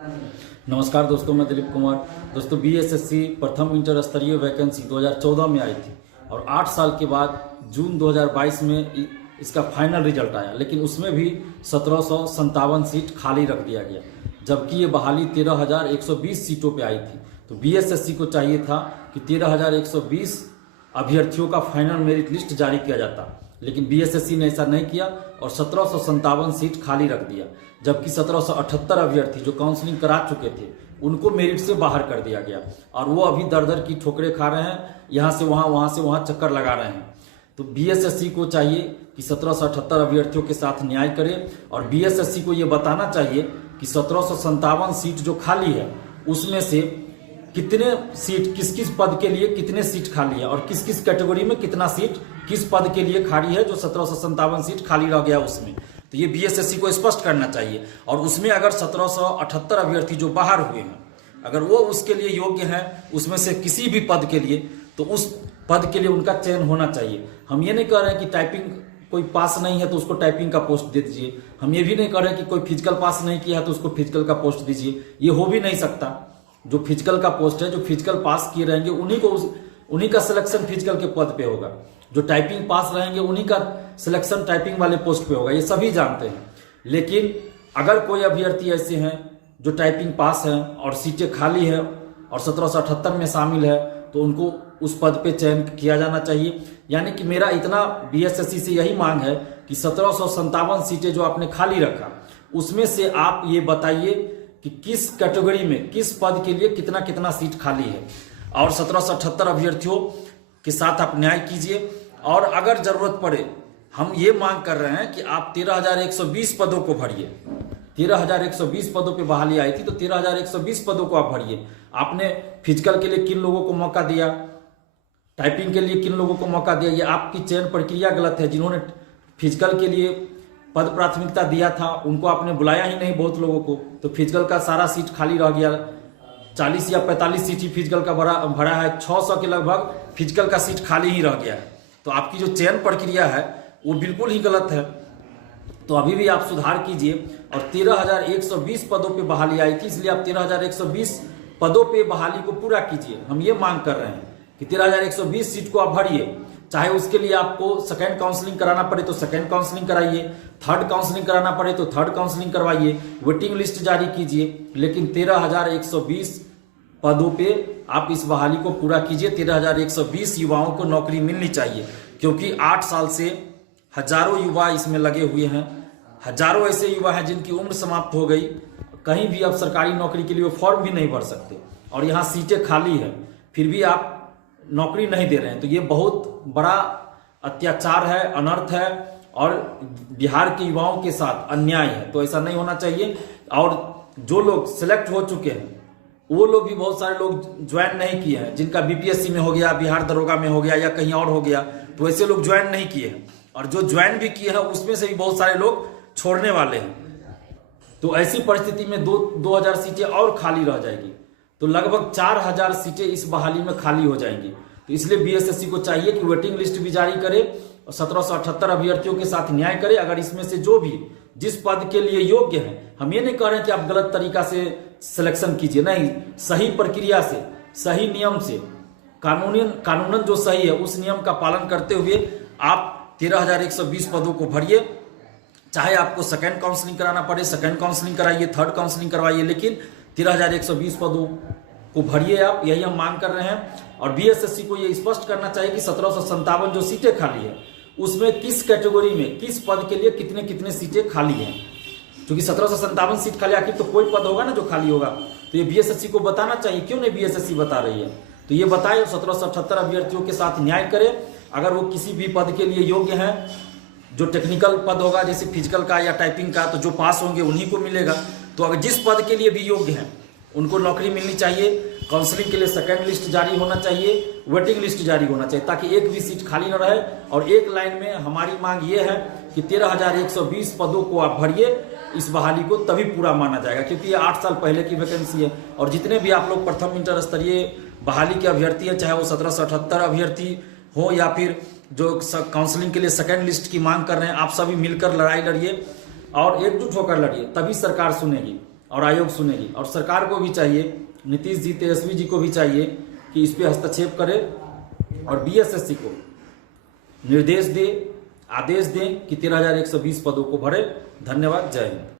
नमस्कार दोस्तों, मैं दिलीप कुमार। दोस्तों, बीएसएससी प्रथम इंटर स्तरीय वैकेंसी 2014 में आई थी और 8 साल के बाद जून 2022 में इसका फाइनल रिजल्ट आया, लेकिन उसमें भी 1757 सीट खाली रख दिया गया, जबकि ये बहाली 13,120 सीटों पे आई थी। तो बीएसएससी को चाहिए था कि 13,120 अभ्यर्थियों का फाइनल मेरिट लिस्ट जारी किया जाता, लेकिन बीएसएससी ने ऐसा नहीं किया और 1757 सीट खाली रख दिया, जबकि 1778 अभ्यर्थी जो काउंसलिंग करा चुके थे उनको मेरिट से बाहर कर दिया गया और वो अभी दर दर की ठोकरें खा रहे हैं, यहाँ से वहाँ चक्कर लगा रहे हैं। तो बीएसएससी को चाहिए कि 1778 अभ्यर्थियों के साथ न्याय करे और बीएसएससी को ये बताना चाहिए कि 1757 सीट जो खाली है उसमें से कितने सीट किस किस पद के लिए कितने सीट खाली है और किस किस कैटेगरी में कितना सीट किस पद के लिए खाली है, जो 1757 सीट खाली रह गया उसमें। तो ये बीएसएससी को स्पष्ट करना चाहिए और उसमें अगर 1778 अभ्यर्थी जो बाहर हुए हैं, अगर वो उसके लिए योग्य हैं उसमें से किसी भी पद के लिए, तो उस पद के लिए उनका चयन होना चाहिए। हम ये नहीं कह रहे हैं कि टाइपिंग कोई पास नहीं है तो उसको टाइपिंग का पोस्ट दे दीजिए, हम ये भी नहीं कह रहे हैं कि कोई फिजिकल पास नहीं किया है तो उसको फिजिकल का पोस्ट दीजिए, ये हो भी नहीं सकता। जो फिजिकल का पोस्ट है, जो फिजिकल पास किए रहेंगे उन्हीं का सिलेक्शन फिजिकल के पद पे होगा, जो टाइपिंग पास रहेंगे उन्हीं का सिलेक्शन टाइपिंग वाले पोस्ट पे होगा, ये सभी जानते हैं। लेकिन अगर कोई अभ्यर्थी ऐसे हैं जो टाइपिंग पास हैं और सीटें खाली है और 1778 में शामिल है, तो उनको उस पद पे चयन किया जाना चाहिए। यानी कि मेरा इतना बीएसएससी से यही मांग है कि 1757 सीटें जो आपने खाली रखा उसमें से आप ये बताइए कि किस कैटेगरी में किस पद के लिए कितना कितना सीट खाली है और 1778 अभ्यर्थियों के साथ आप न्याय कीजिए। और अगर जरूरत पड़े, हम ये मांग कर रहे हैं कि आप 13,120 पदों को भरिए। 13,120 पदों पे बहाली आई थी, तो 13,120 पदों को आप भरिए। आपने फिजिकल के लिए किन लोगों को मौका दिया, टाइपिंग के लिए किन लोगों को मौका दिया, ये आपकी चयन प्रक्रिया गलत है। जिन्होंने फिजिकल के लिए पद प्राथमिकता दिया था उनको आपने बुलाया ही नहीं बहुत लोगों को, तो फिजिकल का सारा सीट खाली रह गया। 40 या 45 सीट ही फिजिकल का भरा है, 600 के लगभग फिजिकल का सीट खाली ही रह गया है। तो आपकी जो चयन प्रक्रिया है वो बिल्कुल ही गलत है, तो अभी भी आप सुधार कीजिए। और 13,120 पदों पे बहाली आई थी, इसलिए आप 13,120 पदों पे बहाली को पूरा कीजिए। हम ये मांग कर रहे हैं कि 13,120 सीट को आप भरिए, चाहे उसके लिए आपको सेकेंड काउंसलिंग कराना पड़े तो सेकेंड काउंसलिंग कराइए, थर्ड काउंसलिंग कराना पड़े तो थर्ड काउंसलिंग करवाइए, वेटिंग लिस्ट जारी कीजिए, लेकिन 13,120 पदों पे आप इस बहाली को पूरा कीजिए। 13,120 युवाओं को नौकरी मिलनी चाहिए, क्योंकि 8 साल से हजारों युवा इसमें लगे हुए हैं। हजारों ऐसे युवा हैं जिनकी उम्र समाप्त हो गई, कहीं भी अब सरकारी नौकरी के लिए वो फॉर्म भी नहीं भर सकते और यहाँ सीटें खाली है, फिर भी आप नौकरी नहीं दे रहे हैं। तो ये बहुत बड़ा अत्याचार है, अनर्थ है और बिहार के युवाओं के साथ अन्याय है। तो ऐसा नहीं होना चाहिए। और जो लोग सिलेक्ट हो चुके हैं वो लोग भी, बहुत सारे लोग ज्वाइन नहीं किए हैं, जिनका बीपीएससी में हो गया, बिहार दरोगा में हो गया या कहीं और हो गया, तो ऐसे लोग ज्वाइन नहीं किए हैं। और जो ज्वाइन भी किए हैं उसमें से भी बहुत सारे लोग छोड़ने वाले हैं। तो ऐसी परिस्थिति में 2,000 सीटें और खाली रह जाएगी, तो लगभग 4,000 सीटें इस बहाली में खाली हो जाएंगी। तो इसलिए बीएसएससी को चाहिए कि वेटिंग लिस्ट भी जारी करे और 1778 अभ्यर्थियों के साथ न्याय करे। अगर इसमें से जो भी जिस पद के लिए योग्य है, हम ये नहीं कह रहे हैं कि आप गलत तरीका से सिलेक्शन कीजिए, नहीं, सही प्रक्रिया से, सही नियम से, कानूनन जो सही है उस नियम का पालन करते हुए आप 13,120 पदों को भरिए। चाहे आपको सेकेंड काउंसलिंग कराना पड़े सेकेंड काउंसलिंग कराइए, थर्ड काउंसलिंग करवाइए, लेकिन 13,120 पदों को भरिए आप, यही हम मांग कर रहे हैं। और बीएसएससी को ये स्पष्ट करना चाहिए कि 1757 जो सीटें खाली है उसमें किस कैटेगरी में किस पद के लिए कितने कितने सीटें खाली हैं, क्योंकि 1757 सीट खाली, आखिर तो कोई पद होगा ना जो खाली होगा, तो ये बीएसएससी को बताना चाहिए। क्यों नहीं बीएसएससी बता रही है, तो ये बताए 1778 अभ्यर्थियों के साथ न्याय करे। अगर वो किसी भी पद के लिए योग्य हैं, जो टेक्निकल पद होगा जैसे फिजिकल का या टाइपिंग का, तो जो पास होंगे उन्हीं को मिलेगा। तो अगर जिस पद के लिए भी योग्य हैं उनको नौकरी मिलनी चाहिए। काउंसलिंग के लिए सेकेंड लिस्ट जारी होना चाहिए, वेटिंग लिस्ट जारी होना चाहिए, ताकि एक भी सीट खाली न रहे। और एक लाइन में हमारी मांग ये है कि 13,120 पदों को आप भरिए, इस बहाली को तभी पूरा माना जाएगा, क्योंकि ये 8 साल पहले की वैकेंसी है। और जितने भी आप लोग प्रथम इंटर स्तरीय बहाली के अभ्यर्थी हैं, चाहे वो 1778 अभ्यर्थी हो या फिर जो काउंसलिंग के लिए सेकेंड लिस्ट की मांग कर रहे हैं, आप सभी मिलकर लड़ाई लड़िए और एकजुट होकर लड़िए, तभी सरकार सुनेगी। और आयोग सुनेगी। और सरकार को भी चाहिए, नीतीश जी, तेजस्वी जी को भी चाहिए कि इस पे हस्तक्षेप करे और बीएसएससी को निर्देश दे, आदेश दें कि 13,120 पदों को भरे। धन्यवाद। जय हिंद।